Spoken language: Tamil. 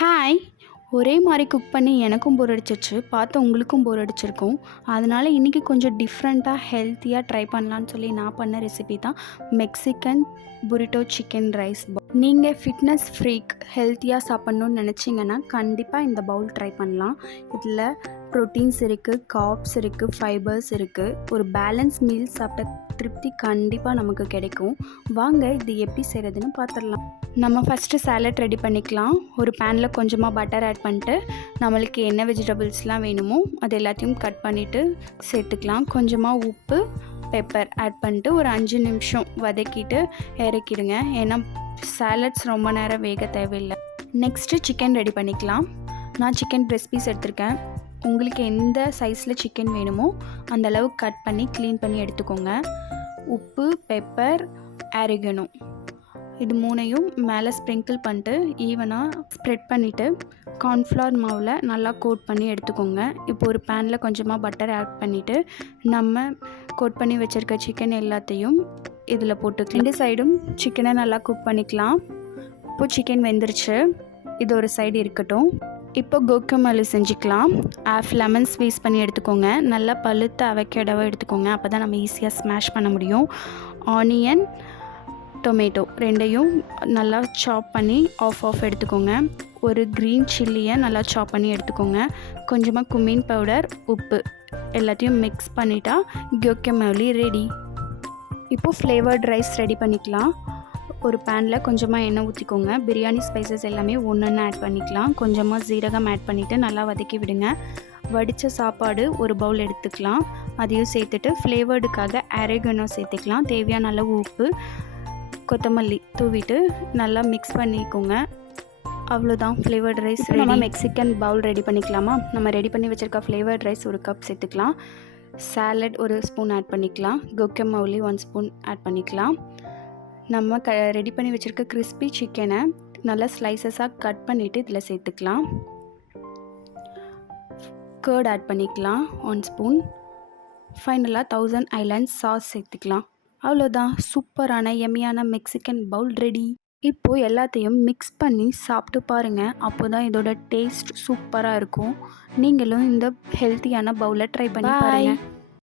ஹாய்! ஒரே மாரி குக் பண்ணி எனக்கும் போர் அடிச்சிருச்சு. பார்த்து உங்களுக்கும் போர் அடிச்சிருக்கும். அதனால இன்றைக்கி கொஞ்சம் டிஃப்ரெண்ட்டாக, ஹெல்த்தியாக ட்ரை பண்ணலான்னு சொல்லி நான் பண்ண ரெசிபி தான் Mexican burrito chicken rice Pavul. நீங்கள் ஃபிட்னஸ் ஃப்ரீக், ஹெல்த்தியாக சாப்பிட்ணுன்னு நினச்சிங்கன்னா கண்டிப்பாக இந்த பவுல் ட்ரை பண்ணலாம். இதில் ப்ரோட்டீன்ஸ் இருக்குது, கார்ப்ஸ் இருக்குது, ஃபைபர்ஸ் இருக்குது. ஒரு பேலன்ஸ் மீல் சாப்பிட்ட திருப்தி கண்டிப்பாக நமக்கு கிடைக்கும். வாங்க இது எப்படி செய்கிறதுன்னு பார்த்துடலாம். நம்ம ஃபஸ்ட்டு சாலட் ரெடி பண்ணிக்கலாம். ஒரு பேனில் கொஞ்சமாக பட்டர் ஆட் பண்ணிட்டு நம்மளுக்கு என்ன வெஜிடபிள்ஸ்லாம் வேணுமோ அது எல்லாத்தையும் கட் பண்ணிவிட்டு சேர்த்துக்கலாம். கொஞ்சமாக உப்பு, பெப்பர் ஆட் பண்ணிட்டு ஒரு 5 நிமிஷம் வதக்கிட்டு இறக்கிடுங்க. ஏன்னா சாலட்ஸ் ரொம்ப நேரம் வேக தேவையில்லை. நெக்ஸ்ட்டு சிக்கன் ரெடி பண்ணிக்கலாம். நான் சிக்கன் பிரெஸ்ட் பீஸ் எடுத்திருக்கேன். உங்களுக்கு எந்த சைஸில் சிக்கன் வேணுமோ அந்த அளவுக்கு கட் பண்ணி க்ளீன் பண்ணி எடுத்துக்கோங்க. உப்பு, பெப்பர், ஆரிகனோ இது மூணையும் மேலே ஸ்ப்ரிங்கிள் பண்ணிட்டு ஈவனாக ஸ்ப்ரெட் பண்ணிவிட்டு கார்ன்ஃப்ளவர் மாவில் நல்லா கோட் பண்ணி எடுத்துக்கோங்க. இப்போ ஒரு பேனில் கொஞ்சமாக பட்டர் ஆட் பண்ணிவிட்டு நம்ம கோட் பண்ணி வச்சுருக்க சிக்கன் எல்லாத்தையும் இதில் போட்டுக்கலாம். 2 சைடும் சிக்கனை நல்லா குக் பண்ணிக்கலாம். இப்போது சிக்கன் வெந்துருச்சு. இது ஒரு சைடு இருக்கட்டும். இப்போ கோக்கமல்லி செஞ்சுக்கலாம். ஆஃப் லெமன் ஸ்வீஸ் பண்ணி எடுத்துக்கோங்க. நல்லா பழுத்த அவகேடோவை எடுத்துக்கோங்க. அப்போ தான் நம்ம ஈஸியாக ஸ்மாஷ் பண்ண முடியும். ஆனியன், டொமேட்டோ ரெண்டையும் நல்லா சாப் பண்ணி ஆஃப் எடுத்துக்கோங்க. ஒரு க்ரீன் சில்லியை நல்லா சாப் பண்ணி எடுத்துக்கோங்க. கொஞ்சமாக குமின் பவுடர், உப்பு எல்லாத்தையும் மிக்ஸ் பண்ணிட்டா கோக்கமல்லி ரெடி. இப்போது ஃப்ளேவர்ட் ரைஸ் ரெடி பண்ணிக்கலாம். ஒரு பேனில் கொஞ்சமாக எண்ணெய் ஊற்றிக்கோங்க. பிரியாணி ஸ்பைசஸ் எல்லாமே ஒன்று ஆட் பண்ணிக்கலாம். கொஞ்சமாக ஜீரகம் ஆட் பண்ணிவிட்டு நல்லா வதக்கி விடுங்க. வடித்த சாப்பாடு ஒரு பவுல் எடுத்துக்கலாம். அதையும் சேர்த்துட்டு ஃப்ளேவர்டுக்காக ஆரிகனோ சேர்த்துக்கலாம். தேவையான அளவு உப்பு, கொத்தமல்லி தூவிட்டு நல்லா மிக்ஸ் பண்ணிக்கோங்க. அவ்வளோதான், ஃப்ளேவர்ட் ரைஸ் ரெடி. நம்ம மெக்சிகன் பவுல் ரெடி பண்ணிக்கலாமா? நம்ம ரெடி பண்ணி வச்சுருக்க ஃப்ளேவர்ட் ரைஸ் ஒரு கப் சேர்த்துக்கலாம். சாலட் ஒரு ஸ்பூன் ஆட் பண்ணிக்கலாம். கோக்கமல்லி 1 ஸ்பூன் ஆட் பண்ணிக்கலாம். நம்ம ரெடி பண்ணி வச்சுருக்க கிறிஸ்பி சிக்கனை நல்லா ஸ்லைசஸாக கட் பண்ணிவிட்டு இதில் சேர்த்துக்கலாம். கர்ட் ஆட் பண்ணிக்கலாம் 1 ஸ்பூன். ஃபைனலாக 1000 ஐலாண்ட் சாஸ் சேர்த்துக்கலாம். அவ்வளோதான், சூப்பரான எம்மியான மெக்சிகன் பவுல் ரெடி. இப்போது எல்லாத்தையும் மிக்ஸ் பண்ணி சாப்பிட்டு பாருங்கள். அப்போ தான் இதோட டேஸ்ட் சூப்பராக இருக்கும். நீங்களும் இந்த ஹெல்த்தியான பவுலை ட்ரை பண்ணி பாருங்கள்.